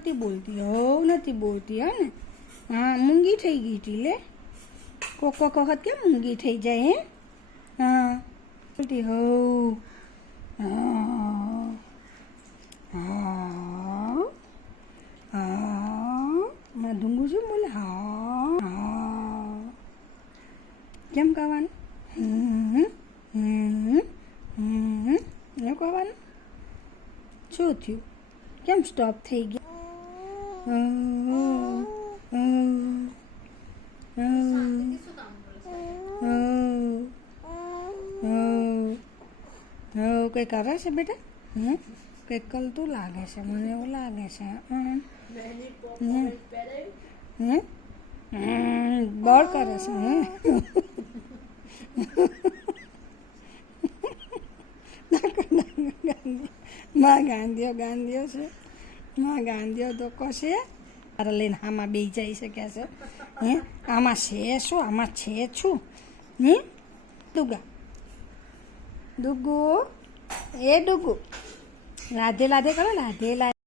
નથી બોલતી, હવ નથી બોલતી. હા ને, હા મૂંગી થઈ ગઈ હતી લે. કોક વખત કેમ મૂંગી થઈ જાય હે? હા બોલતી હવ. હા હા હા માં ઢુંગું શું બોલે? હા હા કેમ કહેવાનું? એવું કહેવાનું? શું થયું? કેમ સ્ટોપ થઈ ગયા? કંઈ કરે છે બેટા? કંઈક કરતું લાગે છે, મને એવું લાગે છે. બળ કરે છે હે? માં ગાંધીઓ છે, માં ગાંધીઓ તો કશે તારે લઈને આમાં બે જઈ શક્યા છે. હે આમાં છે શું? આમાં છે શું? દુગા ડુગુ, એ ડુગુ રાધે રાધે કરો, રાધે રાધે.